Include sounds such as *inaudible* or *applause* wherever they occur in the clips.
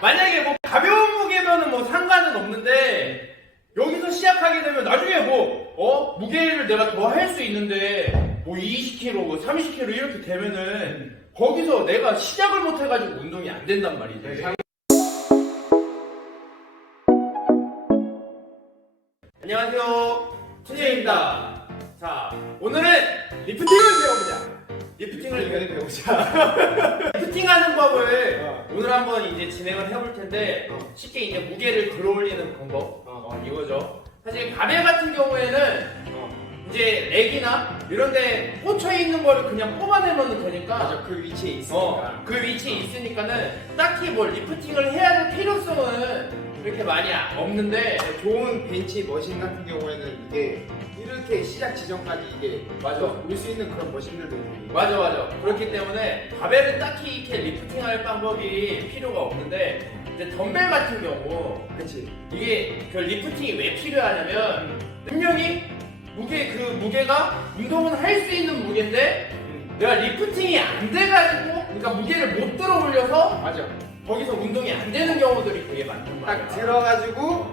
만약에 뭐 가벼운 무게면은 뭐 상관은 없는데 여기서 시작하게 되면 나중에 뭐 어? 무게를 내가 더 할 수 있는데 뭐 20kg, 뭐 30kg 이렇게 되면은 거기서 내가 시작을 못 해가지고 운동이 안 된단 말이지. 안녕하세요. 천재입니다. 자, 오늘은 리프팅을 배워보자. 리프팅을 배우자. *laughs* 리프팅하는 법을 어. 오늘 한번 이제 진행을 해볼 텐데 어. 쉽게 이제 무게를 들어올리는 방법 어. 어, 이거죠. 사실 가벨 같은 경우에는 어. 이제 렉이나 이런데 꽂혀 있는 거를 그냥 뽑아내면 되니까 맞아, 그 위치에 있으니까. 어, 그 위치에 있으니까는 딱히 뭘 리프팅을 해야 될 필요성은 그렇게 많이 아- 없는데 좋은 벤치 머신 같은 경우에는 이게 이렇게 시작 지점까지 이게 맞아. 올수 있는 그런 머신들도 있고. 맞아 맞아 그렇기 때문에 바벨은 딱히 이렇게 리프팅할 방법이 필요가 없는데 이제 덤벨 같은 경우 그치. 이게 그 리프팅이 왜 필요하냐면 분명히 무게 그 무게가 운동은 할 수 있는 무게인데 음. 내가 리프팅이 안 돼가지고 그러니까 무게를 못 들어 올려서 맞아. 거기서 운동이 안 되는 경우들이 되게 많단 말이야. 딱 들어가지고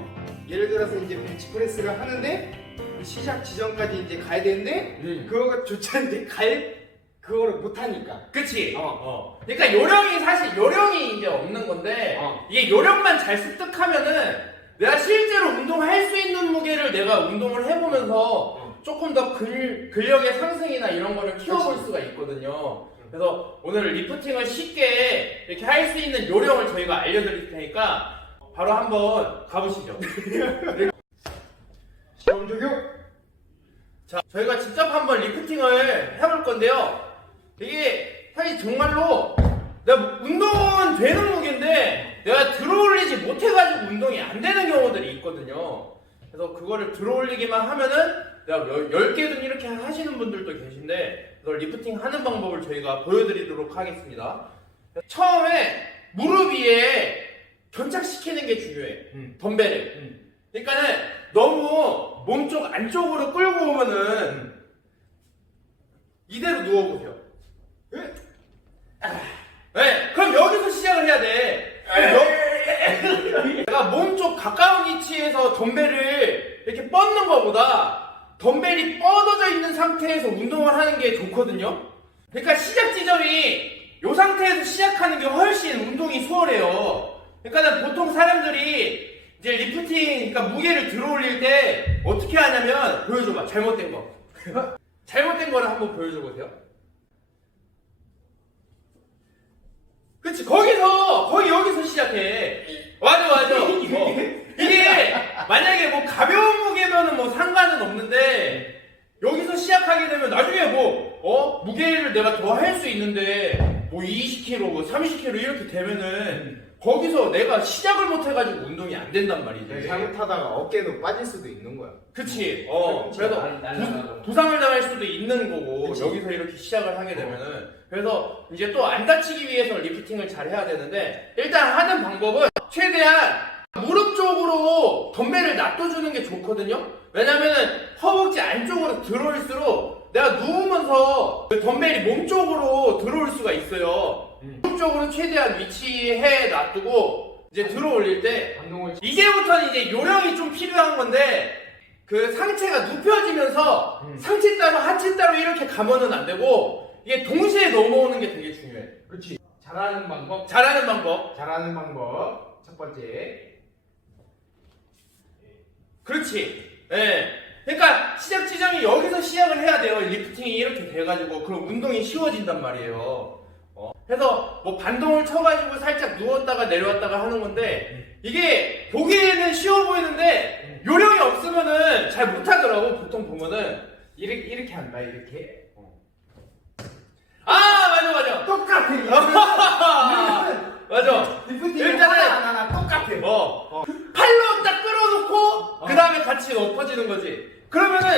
예를 들어서 이제 벤치 프레스를 하는데 그 시작 지점까지 이제 가야 되는데 음. 그거조차 이제 *laughs* 갈 그거를 못 하니까. 그치? 어. 어. 그러니까 요령이 사실 요령이 이제 없는 건데 어. 이게 요령만 잘 습득하면은 내가 실제로 운동할 수 있는 무게를 내가 운동을 해보면서 어. 조금 더 근, 근력의 상승이나 이런 거를 키워볼. 수가 있거든요. 그래서 오늘 리프팅을 쉽게 이렇게 할 수 있는 요령을 저희가 알려드릴 테니까 바로 한번 가보시죠. *laughs* 시험 적용. 자, 저희가 직접 한번 리프팅을 해볼 건데요. 이게 사실 정말로 내가 운동은 되는 무게인데 내가 들어올리지 못해가지고 운동이 안 되는 경우들이 있거든요. 그래서 그거를 들어올리기만 하면은 내가 10개든 이렇게 하시는 분들도 계신데 그래서 리프팅 하는 방법을 저희가 보여드리도록 하겠습니다. 처음에 무릎 위에 견착시키는 게 중요해. 음. 덤벨을. 음. 그러니까는 너무 몸쪽 안쪽으로 끌고 오면은 이대로 누워보세요. 에? 네, 그럼 여기서 시작을 해야 돼. 여- 내가 몸쪽 가까운 위치에서 덤벨을 이렇게 뻗는 것보다 덤벨이 뻗어져 있는 상태에서 게 좋거든요. 그러니까 시작 지점이 이 상태에서 시작하는 게 훨씬 운동이 수월해요. 그러니까 보통 사람들이 이제 리프팅, 그러니까 무게를 들어 올릴 때 어떻게 하냐면 보여줘봐. 잘못된 거. *laughs* 잘못된 거를 한번 보여줘 보세요. 그치 거기서 거기 여기서 시작해. 맞아 맞아. 어. 이게 만약에 뭐 가벼운 무게면은 뭐 상관은 없는데 여기서 시작하게 되면 나중에 뭐 어? 무게를 내가 더 할 수 있는데 뭐 20kg, 뭐 30kg 이렇게 되면은 거기서 내가 시작을 못 해가지고 운동이 안 된단 말이지. 잘못하다가 어깨도 빠질 수도 있는 거야. 그치. 어. 그치. 그래서 날- 날라가고. 부, 상을 당할 수도 있는 거고 그치. 여기서 이렇게 시작을 하게 되면은 그래서 이제 또 안 다치기 위해서 리프팅을 잘 해야 되는데 일단 하는 방법은 최대한 무릎 쪽으로 덤벨을 놔둬주는 게 좋거든요. 왜냐면은 허벅지 안쪽으로 들어올수록 내가 누우면서 그 덤벨이 몸 쪽으로 들어올 수가 있어요. 음. 무릎 쪽으로 최대한 위치해 놔두고 이제 들어올릴 때 이제부터는 이제 요령이 좀 필요한 건데 그 상체가 눕혀지면서 음. 상체 따로 하체 따로 이렇게 가면은 안 되고 이게 동시에 넘어오는 게 되게 중요해. 그렇지. 잘하는 방법. 잘하는 방법. 잘하는 방법. 첫 번째. 그렇지. 예. 그러니까 시작 지점이 여기서 시작을 해야 돼요. 리프팅이 이렇게 돼가지고 그럼 운동이 쉬워진단 말이에요. 어. 그래서 뭐 반동을 쳐가지고 살짝 누웠다가 내려왔다가 하는 건데 이게 보기에는 쉬워 보이는데 요령이 없으면은 잘 못하더라고. 보통 보면은 이렇게 이렇게 한다 이렇게. 아 맞아 맞아. 똑같아. *laughs* 맞아. 리프팅 일단은- 하나 하나 똑같아. 어. 팔로 딱 끌어놓고 그 다음에 같이 엎어지는 거지. 그러면은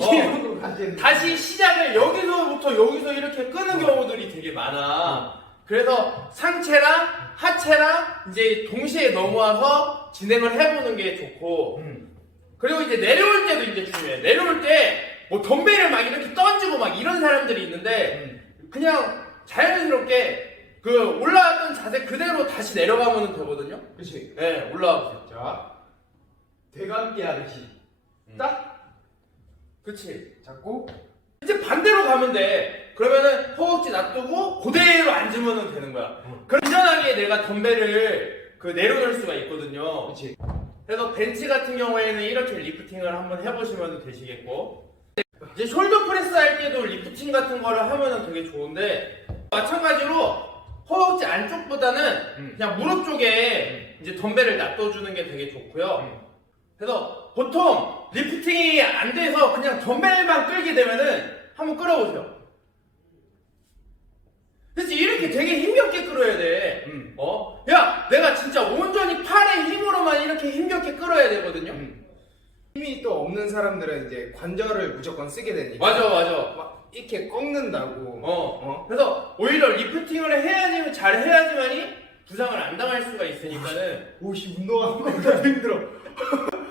어. 이런 거 다시 시작을 여기서부터 여기서 이렇게 끄는 경우들이 되게 많아. 그래서 상체랑 하체랑 이제 동시에 넘어와서 진행을 해보는 게 좋고 음. 그리고 이제 내려올 때도 이제 중요해. 내려올 때 뭐 덤벨을 막 이렇게 던지고 막 이런 사람들이 있는데 음. 그냥 자연스럽게 그 올라왔던 자세 그대로 다시 내려가면 되거든요. 그렇지. 네, 올라와 보세요. 자, 대감기 하듯이 음. 딱 그치. 잡고 이제 반대로 가면 돼. 그러면은 허벅지 놔두고 그대로 앉으면 되는 거야. 응. 그럼 안전하게 내가 덤벨을 그 내려놓을 수가 있거든요. 그렇지. 그래서 벤치 같은 경우에는 이렇게 리프팅을 한번 해보시면 되시겠고 이제 숄더 프레스 할 때도 리프팅 같은 거를 하면 되게 좋은데 마찬가지로 허벅지 안쪽보다는 음. 그냥 무릎 쪽에 이제 덤벨을 놔둬주는 게 되게 좋고요. 음. 그래서 보통 리프팅이 안 돼서 그냥 덤벨만 끌게 되면은 한번 끌어보세요. 그치 이렇게 되게 힘겹게 끌어야 돼. 음. 어? 야, 내가 진짜 온전히 팔의 힘으로만 이렇게 힘겹게 끌어야 되거든요. 음. 힘이 또 없는 사람들은 이제 관절을 무조건 쓰게 되니까 맞아, 맞아. 막 이렇게 꺾는다고 어. 어? 그래서 오히려 리프팅을 해야지 잘 해야지만이 부상을 안 당할 수가 있으니까는 오씨 운동하는 거보다 힘들어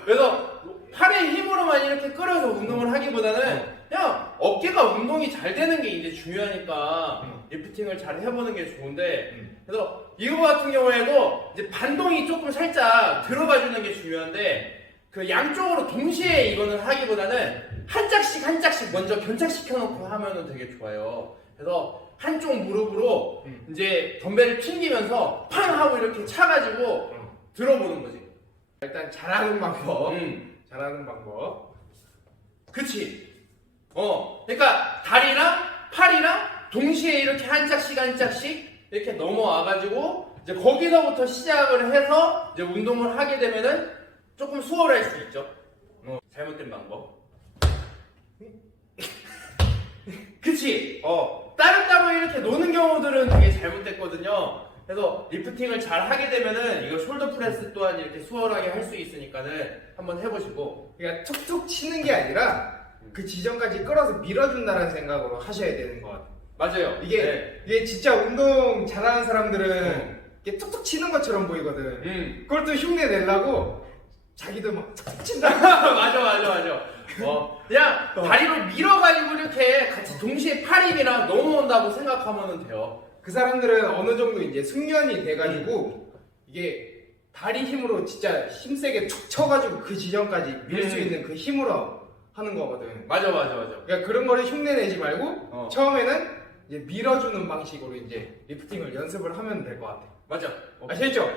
그래서 팔의 힘으로만 이렇게 끌어서 운동을 하기보다는 그냥 어깨가 운동이 잘 되는 게 이제 중요하니까 음. 리프팅을 잘 해보는 게 좋은데 음. 그래서 이거 같은 경우에도 이제 반동이 조금 살짝 들어가 주는 게 중요한데 그 양쪽으로 동시에 이거는 하기보다는 한 짝씩 한 짝씩 먼저 견착시켜 놓고 하면은 되게 좋아요. 그래서 한쪽 무릎으로 음. 이제 덤벨을 튕기면서 팡 하고 이렇게 차가지고 음. 들어보는 거지. 일단 잘하는 방법 음. 잘하는 방법 그치. 어. 그러니까 다리랑 팔이랑 동시에 이렇게 한 짝씩 한 짝씩 이렇게 넘어와가지고 이제 거기서부터 시작을 해서 이제 운동을 하게 되면은 조금 수월할 수 있죠. 어. 잘못된 방법. *laughs* 그치. 어. 따로따로 이렇게 노는 경우들은 되게 잘못됐거든요. 그래서 리프팅을 잘 하게 되면은 이거 숄더 프레스 또한 이렇게 수월하게 할 수 있으니까는 한번 해보시고 그러니까 툭툭 치는 게 아니라 그 지점까지 끌어서 밀어준다는 생각으로 하셔야 되는 것 같아요 맞아요. 이게 네. 이게 진짜 운동 잘하는 사람들은 어. 이게 툭툭 치는 것처럼 보이거든 음. 그걸 또 흉내 내려고 자기도 막 툭툭 친다 *laughs* 맞아 맞아 맞아. 어 그냥 어. 다리로 밀어가지고 이렇게 같이 동시에 팔 힘이랑 넘어온다고 생각하면 돼요. 그 사람들은 어느 정도 이제 숙련이 돼가지고 이게 다리 힘으로 진짜 힘세게 툭 쳐가지고 그 지점까지 밀 수 음. 있는 그 힘으로 하는 거거든. 맞아 맞아 맞아. 그러니까 그런 거를 흉내 내지 말고 어. 처음에는 이제 밀어주는 방식으로 이제 리프팅을 연습을 하면 될 것 같아. 맞아. 아시겠죠?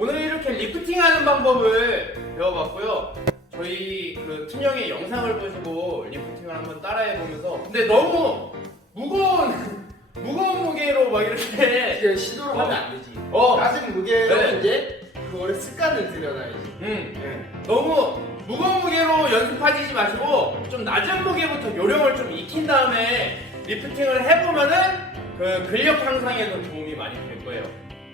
오늘 이렇게 리프팅하는 방법을 배워봤고요. 저희 그 tun영의 영상을 보시고 리프팅을 한번 따라해보면서 근데 너무 무거운 무거운 무게로 막 이렇게 이게 시도를 어. 하면 안 되지. 어 낮은 무게로 네. 이제 그거를 습관을 들여놔야지. 음. 네. 너무 무거운 무게로 연습하지 마시고 좀 낮은 무게부터 요령을 좀 익힌 다음에 리프팅을 해보면은 그 근력 향상에도 도움이 많이 될 거예요.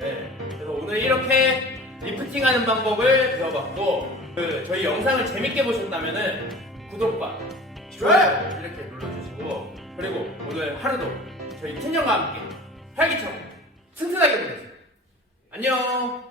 네. 그래서 오늘 이렇게 리프팅하는 방법을 배워봤고 그 저희 영상을 재밌게 보셨다면은 구독과 좋아요 이렇게 눌러주시고 그리고 오늘 하루도 저희 팀장과 함께 활기차고 튼튼하게 보내세요. 안녕.